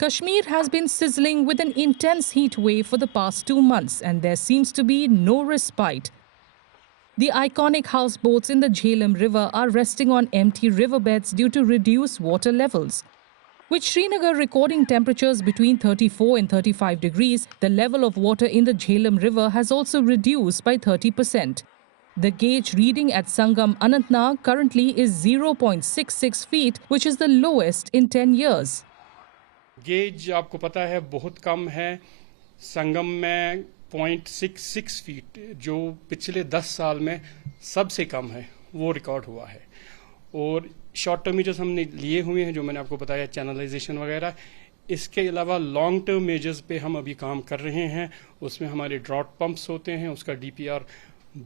Kashmir has been sizzling with an intense heat wave for the past 2 months, and there seems to be no respite. The iconic houseboats in the Jhelum River are resting on empty riverbeds due to reduced water levels. With Srinagar recording temperatures between 34 and 35 degrees, the level of water in the Jhelum River has also reduced by 30%. The gauge reading at Sangam Anantnag currently is 0.66 feet, which is the lowest in 10 years. Gauge आपको पता है बहुत कम है संगम में 0.66 feet जो पिछले 10 साल में सबसे कम है वो रिकॉर्ड हुआ है और शॉर्ट टर्म मेजर्स हमने लिए हुए हैं जो मैंने आपको बताया चैनलाइजेशन वगैरह इसके अलावा लॉन्ग टर्म मेजर्स पे हम अभी काम कर रहे हैं उसमें हमारे ड्रॉट पंप्स होते हैं उसका डीपीआर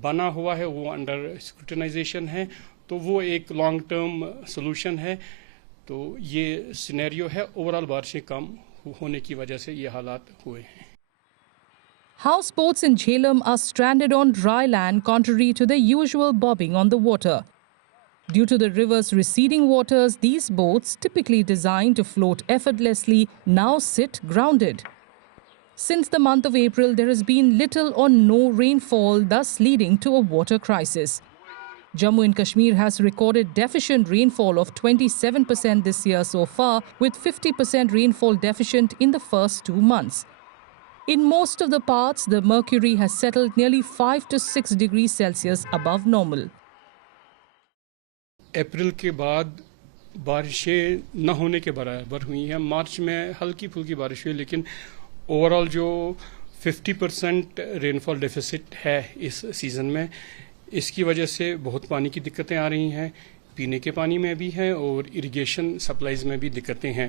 बना हुआ है वो अंडर स्क्रूटिनाइजेशन है तो वो एक लॉन्ग टर्म सोल्यूशन है तो ये सिनेरियो है ओवरऑल बारिशें कम होने की वजह से ये हालात हुए हैं Houseboats in Jhelum are stranded on dry land contrary to the usual bobbing on the water. Due to the river's receding waters, these boats, typically designed to float effortlessly, now sit grounded. Since the month of April, there has been little or no rainfall, thus leading to a water crisis. Jammu and Kashmir has recorded deficient rainfall of 27% this year so far, with 50% rainfall deficient in the first 2 months. In most of the parts, the mercury has settled nearly 5 to 6 degrees Celsius above normal. अप्रैल के बाद बारिशें न होने के बराबर हुई हैं मार्च में हल्की फुल्की बारिश हुई लेकिन ओवरऑल जो 50% रेनफॉल डेफिसिट है इस सीज़न में इसकी वजह से बहुत पानी की दिक्कतें आ रही हैं पीने के पानी में भी है और इरिगेशन सप्लाईज में भी दिक्कतें हैं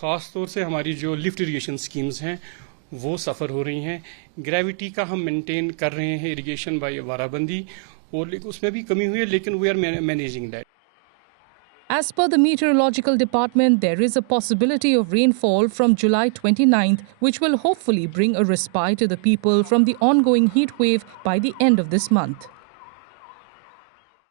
ख़ास तौर से हमारी जो लिफ्ट इरिगेशन स्कीम्स हैं वो सफ़र हो रही हैं ग्रेविटी का हम मेंटेन कर रहे हैं इरिगेशन बाय वाराबंदी और उसमें भी कमी हुई है लेकिन we are managing that As per the Meteorological Department, there is a possibility of rainfall from July 29th, which will hopefully bring a respite to the people from the ongoing heat wave by the end of this month.